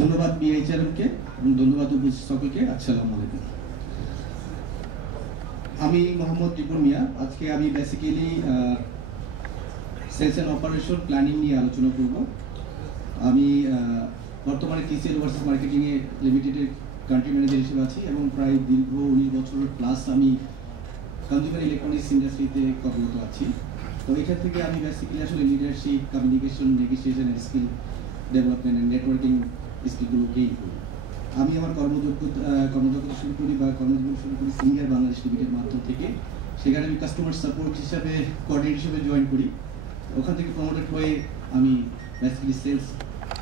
ধন্যবাদ বিএইচআরএমকে এবং ধন্যবাদ উপস্থিত সকলকে। আসসালামু আলাইকুম। আমি মোহাম্মদ রিপন মিয়া। আজকে আমি basically sales and operation planning নিয়ে আলোচনা করব। আমি বর্তমানে টিসিএল ভার্সেস মার্কেটিংয়ে লিমিটেডের কান্ট্রি ম্যানেজার হিসেবে আছি এবং প্রায় দীর্ঘ 19 বছর প্লাস আমি কনজিউমার ইলেকট্রনিক্স ইন্ডাস্ট্রিতে কর্মরত আছি। তো এখান থেকে আমি বেসিক্যালি আসলে leadership, communication, negotiation, skill development and networking স্কিলগুলো গেইন করি। আমি আমার কর্মদক্ষতা শুরু করি বা কর্মজীবন শুরু করি সিঙ্গার বাংলাদেশ লিমিটেড মাধ্যম থেকে। সেখানে আমি কাস্টমার সাপোর্ট হিসাবে কোঅর্ডিনেটর হিসেবে জয়েন করি। ওখান থেকে প্রমোটেড হয়ে আমি বেসিক্যালি সেলস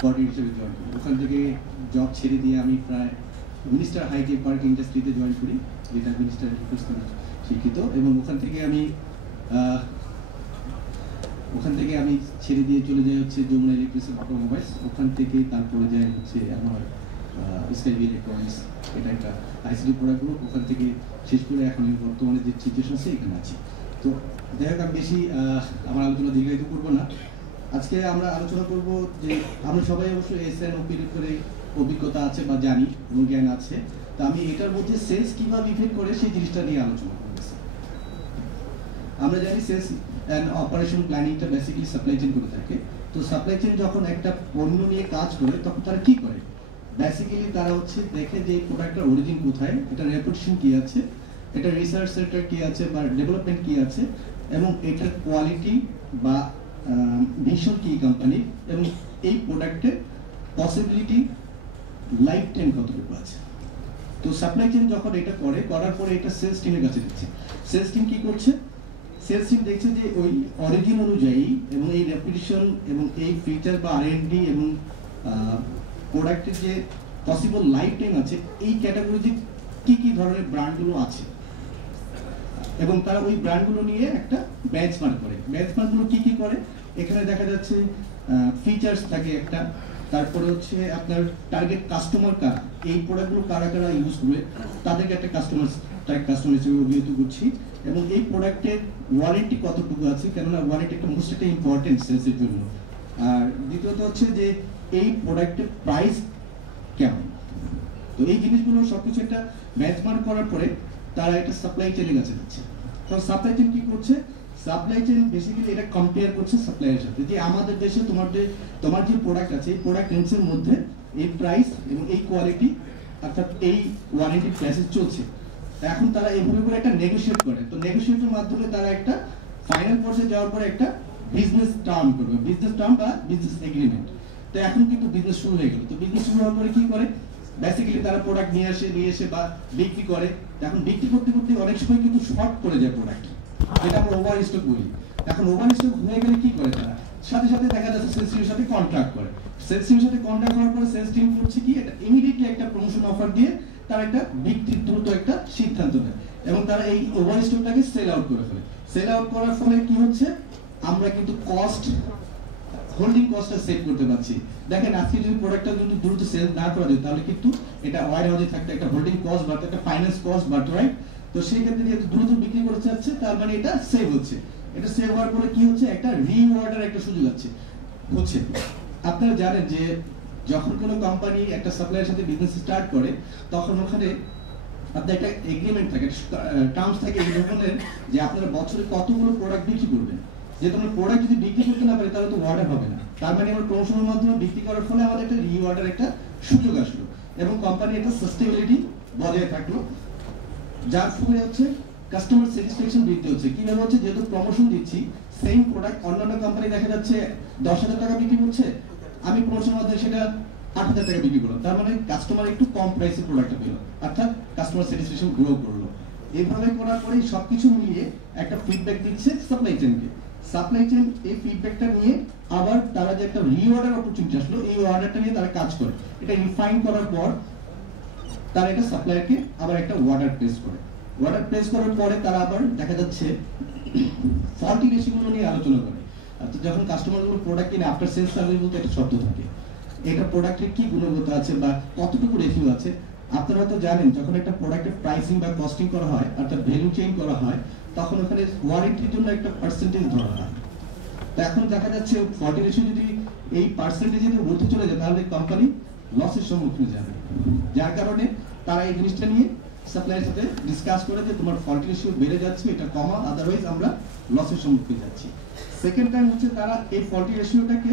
কোঅর্ডিনেটর হিসেবে জয়েন করি। ওখান থেকে জব ছেড়ে দিয়ে আমি প্রায় মিনিস্টার হাইটেক পার্ক ইন্ডাস্ট্রিতে জয়েন করি, যেটা মিনিস্টার শিক্ষিত। এবং ওখান থেকে আমি ছেড়ে দিয়ে চলে যাই হচ্ছে যমুনা ইলেকট্রিক্স অটোমোবাইলস। ওখান থেকে তারপরে যায় হচ্ছে আমার স্কাইবি ইলেকট্রনিক্স, এটা একটা আইসিডি প্রোডাক্ট গ্রুপ। ওখান থেকে শেষ করে এখন আমি বর্তমানে যে সিচুয়েশন আছে এখানে আছি। তো যাই হোক, আমি বেশি আমার আলোচনা দীর্ঘায়িত করবো না। আজকে আমরা আলোচনা করব যে আমরা সবাই অবশ্যই এসএনওপির উপরে অভিজ্ঞতা আছে বা জানি এবং জ্ঞান আছে। তো আমি এটার মধ্যে সেলস কিভাবে ইফেক্ট করে সেই জিনিসটা নিয়ে আলোচনা করতেছি। আমরা জানি সেলস অ্যান্ড অপারেশন প্ল্যানিংটা বেসিক্যালি সাপ্লাই চেইন করে থাকে। তো সাপ্লাই চেইন যখন একটা পণ্য নিয়ে কাজ করে তখন তারা কি করে? বেসিক্যালি তারা হচ্ছে দেখে যে প্রোডাক্টের অরিজিন কোথায়, এটা রেপুটেশন কি আছে, এটা রিসার্চ সেন্টার কি আছে বা ডেভেলপমেন্ট কি আছে, এবং এটার কোয়ালিটি বা ভিশন কি কোম্পানি, এবং এই প্রোডাক্টের পসিবিলিটি লাইফ টাইম কতটুকু আছে। তো সাপ্লাই চেইন যখন এটা করার পরে এটা সেলস টিমের কাছে দিচ্ছে। সেলস টিম কি করছে? সেলস টিম দেখছে যে ওই অরিজিন অনুযায়ী এবং এই রেপুটেশন এবং এই ফিচার বা আর&ডি এবং প্রোডাক্টের যে পসিবল লাইফ টাইম আছে, এই ক্যাটাগরিতে কি কি ধরনের ব্র্যান্ডগুলো আছে, এবং তারা ওই ব্র্যান্ডগুলো নিয়ে একটা বেঞ্চমার্ক করে। বেঞ্চমার্কগুলো কি কি করে? এখানে দেখা যাচ্ছে ফিচার্স থাকে একটা, তারপরে হচ্ছে আপনার টার্গেট কাস্টমার কারা, এই প্রোডাক্টগুলো কারা কারা ইউজ করবে তাদেরকে একটা কাস্টমার হিসেবে অভিহিত করছি, এবং এই প্রোডাক্টের ওয়ারেন্টি কতটুকু আছে, কেননা ওয়ারেন্টি একটা মোস্ট একটা ইম্পর্টেন্ট সেলসের জন্য। আর দ্বিতীয়ত হচ্ছে যে এই প্রোডাক্টের প্রাইস কেমন। তো এই জিনিসগুলো সবকিছু একটা বেঞ্চমার্ক করার পরে তারা একটা সাপ্লাই চেইনের কাছে যাচ্ছে। তো সাপ্লাই চেইন কি করছে? সাপ্লাই চেইন বেসিক্যালি এটা কম্পেয়ার করছে সাপ্লাইয়ের সাথে, যে আমাদের দেশে তোমার যে প্রোডাক্ট আছে এই প্রোডাক্ট রেঞ্জের মধ্যে এই প্রাইস এবং এই কোয়ালিটি অর্থাৎ এই ওয়ারেন্টি প্রাইসে চলছে। এখন তারা এইভাবে করে একটা নেগোশিয়েট করে। তো নেগোশিয়েটের মাধ্যমে তারা একটা ফাইনাল পর্যায়ে যাওয়ার পরে একটা বিজনেস টার্ম করবে, বিজনেস টার্ম বা বিজনেস এগ্রিমেন্ট। তো এখন কিন্তু বিজনেস শুরু হয়ে গেল। তো বিজনেস শুরু হওয়ার পরে কি করে? বেসিক্যালি তারা প্রোডাক্ট নিয়ে এসে বা বিক্রি করে। এখন বিক্রি করতে করতে অনেক সময় কিন্তু শর্ট পড়ে যায় প্রোডাক্ট, যেটা আমরা ওভার স্টক বলি। এখন ওভার স্টক হয়ে গেলে কি করে? তারা সাথে সাথে দেখা যাচ্ছে সেলস টিমের সাথে কন্ট্রাক্ট করে। সেলস টিমের সাথে কন্ট্রাক্ট করার পরে সেলস টিম করছে কি? এটা ইমিডিয়েটলি একটা প্রমোশন অফার দিয়ে তারা একটা বিক্রির দ্রুত একটা সিদ্ধান্ত নেয়, এবং তারা এই ওভার স্টকটাকে সেল আউট করে ফেলে। সেল আউট করার ফলে কি হচ্ছে? আমরা কিন্তু হোল্ডিং কস্টটা সেভ করতে পারছি। দেখেন, আজকে যদি প্রোডাক্টটা যদি দ্রুত সেল না করা যায় তাহলে কিন্তু এটা ওয়ার হাউসে থাকতে একটা হোল্ডিং কস্ট বাড়তে, একটা ফাইন্যান্স কস্ট বাড়তে, রাইট? তো সেই ক্ষেত্রে যেহেতু দ্রুত বিক্রি করতে চাচ্ছে, তার মানে এটা সেভ হচ্ছে। এটা সেভ হওয়ার পরে কি হচ্ছে? একটা রিওয়ার্ডের একটা সুযোগ হচ্ছে। আপনারা জানেন যে যখন কোনো কোম্পানি একটা সাপ্লাইয়ের সাথে বিজনেস স্টার্ট করে তখন ওখানে আপনার একটা এগ্রিমেন্ট থাকে, টার্মস থাকে এই ধরনের, যে আপনারা বছরে কতগুলো প্রোডাক্ট বিক্রি করবেন। যে তোমার প্রোডাক্ট যদি বিক্রি করতে না পারে তাহলে তো অর্ডার হবে না। তার মানে আমরা প্রমোশনের মাধ্যমে বিক্রি করার ফলে আমাদের একটা রিওয়ার্ডের একটা সুযোগ আসলো, এবং কোম্পানি একটা সাস্টেইনেবিলিটি বজায় থাকলো, যার ফলে হচ্ছে কাস্টমার স্যাটিসফ্যাকশন বৃদ্ধি হচ্ছে। কিভাবে হচ্ছে? যেহেতু প্রমোশন দিচ্ছি, সেম প্রোডাক্ট অন্যান্য কোম্পানি দেখা যাচ্ছে 10,000 টাকা বিক্রি করছে, আমি প্রমোশনের মাধ্যমে সেটা 8,000 টাকা বিক্রি করলাম। তার মানে কাস্টমার একটু কম প্রাইসে প্রোডাক্টটা পেল, অর্থাৎ কাস্টমার স্যাটিসফ্যাকশন গ্রো করলো। এইভাবে করার পরে সবকিছু মিলিয়ে একটা ফিডব্যাক দিচ্ছে সাপ্লাই চেইনকে। সাপ্লাই চেইন এই ফিডব্যাকটা নিয়ে আবার তারা যে একটা রিঅর্ডার অপরচুনিটি আসলো, এই অর্ডারটা নিয়ে তারা কাজ করে। এটা রিফাইন করার পর তারা এটা সাপ্লায়ারকে আবার একটা অর্ডার প্লেস করে। অর্ডার প্লেস করার পরে তারা আবার দেখা যাচ্ছে ফল্টি রেশিওগুলো নিয়ে আলোচনা করে। অর্থাৎ যখন কাস্টমারগুলো প্রোডাক্ট কিনে আফটার সেলস সার্ভিস বলতে একটা শব্দ থাকে, এটা প্রোডাক্টের কি গুণগত আছে বা কতটুকু রেশিও আছে। আপনারা তো জানেন যখন একটা প্রোডাক্টের প্রাইসিং বা কস্টিং করা হয় অর্থাৎ ভ্যালু চেইন করা হয়, তখন ওখানে ওয়ারেন্টির জন্য একটা পার্সেন্টেজ ধরা হয়। তো এখন দেখা যাচ্ছে 40 রেশিও যদি এই পার্সেন্টেজের মধ্যে চলে যায় তাহলে কোম্পানি লসের সম্মুখীন যাবে, যার কারণে তারা এই জিনিসটা নিয়ে সাপ্লাইয়ের সাথে ডিসকাস করে যে তোমার ফল্ট রেশিও বেড়ে যাচ্ছে, এটা কমা, আদারওয়াইজ আমরা লসের সম্মুখীন যাচ্ছি। সেকেন্ড টাইম হচ্ছে তারা এই ফল্টি রেশিওটাকে,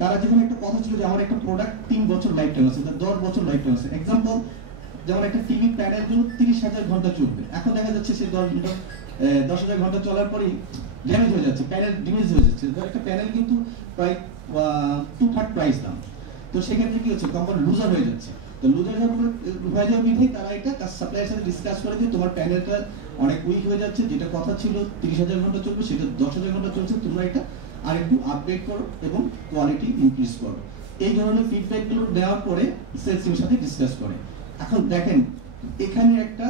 তারা যেমন একটা কথা ছিল যে আমার একটা প্রোডাক্ট 3 বছর লাইফ টাইম আছে, 10 বছর লাইফ টাইম আছে, এক্সাম্পল যেমন একটা টিভি প্যানেল জন্য 30,000 ঘন্টা চলবে, এখন দেখা যাচ্ছে সে 10,000 ঘন্টা চলার পরেই ড্যামেজ হয়ে যাচ্ছে, প্যানেল ড্যামেজ হয়ে যাচ্ছে। একটা প্যানেল কিন্তু প্রায় 2/3 প্রাইস দাম, তো সেক্ষেত্রে কি হচ্ছে, কোম্পানি লুজার হয়ে যাচ্ছে। তো লুজার হয়ে যাওয়ার বিধি তারা এটা সাপ্লাইয়ের সাথে ডিসকাস করে যে তোমার প্যানেলটা অনেক উইক হয়ে যাচ্ছে, যেটা কথা ছিল 30,000 ঘন্টা চলবে সেটা 10,000 ঘন্টা চলছে, তোমরা এটা আর একটু আপডেট করো এবং কোয়ালিটি ইনক্রিজ করো। এই ধরনের ফিডব্যাকগুলো দেওয়ার পরে সেলস টিমের সাথে ডিসকাস করে। এখন দেখেন এখানে একটা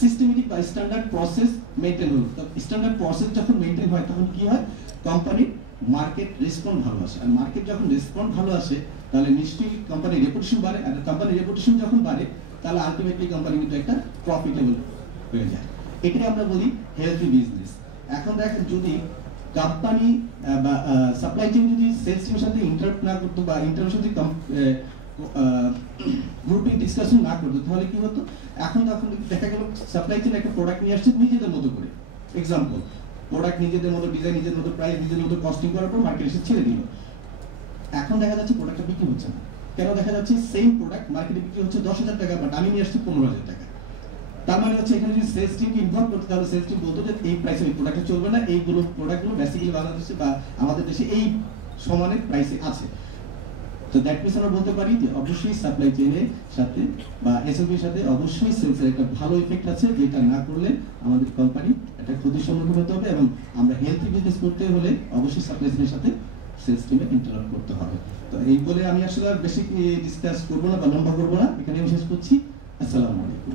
সিস্টেমেটিক বা স্ট্যান্ডার্ড প্রসেস মেইনটেইন হলো। তো স্ট্যান্ডার্ড প্রসেস যখন মেইনটেইন হয় তখন কি হয়, কোম্পানির মার্কেট রেসপন্স ভালো আসে, আর মার্কেট যখন রেসপন্স ভালো আসে তাহলে নিশ্চয়ই কোম্পানির রেপুটেশন বাড়ে, আর কোম্পানির রেপুটেশন যখন বাড়ে তাহলে আলটিমেটলি কোম্পানি কিন্তু একটা প্রফিটেবল হয়ে যায়। এটাই আমরা বলি হেলথি বিজনেস। এখন দেখেন যদি কোম্পানি বা সাপ্লাই চেইন যদি সেলস টিমের সাথে ইন্টারাপ্ট না করতো বা ইন্টারভিউর সাথে গ্রুপিং ডিসকাশন না করতো, তাহলে কি হতো, এখন দেখা গেল সাপ্লাই চেইন একটা প্রোডাক্ট নিয়ে আসছে নিজেদের মতো করে, এক্সাম্পল প্রোডাক্ট নিজেদের মতো ডিজাইন, নিজেদের মতো প্রাইস, নিজেদের মতো কস্টিং করার পর মার্কেটে এসে ছেড়ে দিল। এখন দেখা যাচ্ছে প্রোডাক্টটা বিক্রি হচ্ছে না, কেন দেখা যাচ্ছে সেম প্রোডাক্ট মার্কেটে বিক্রি হচ্ছে 10,000 টাকা, বাট আমি নিয়ে আসছি 15,000 টাকা। তার মানে হচ্ছে এখানে যদি সেলস টিমকে ইনভলভ করতে, তাহলে সেলস টিম বলতো যে এই প্রাইসে এই প্রোডাক্টটা চলবে না, এইগুলো প্রোডাক্টগুলো বেসিক্যালি বাংলাদেশে বা আমাদের দেশে এই সমানের প্রাইসে আছে। তো দ্যাট মিনস আমরা বলতে পারি যে অবশ্যই সাপ্লাই চেইনের সাথে বা এসএমপির সাথে অবশ্যই সেলসের একটা ভালো ইফেক্ট আছে, যেটা না করলে আমাদের কোম্পানি একটা ক্ষতির সম্মুখীন হতে হবে, এবং আমরা হেলথি বিজনেস করতে হলে অবশ্যই সাপ্লাই চেইনের সাথে সেলস টিমে ইন্টারাক্ট করতে হবে। তো এই বলে আমি আসলে বেশি ডিসকাস করবো না বা লম্বা করবো না, এখানে আমি শেষ করছি। আসসালামু আলাইকুম।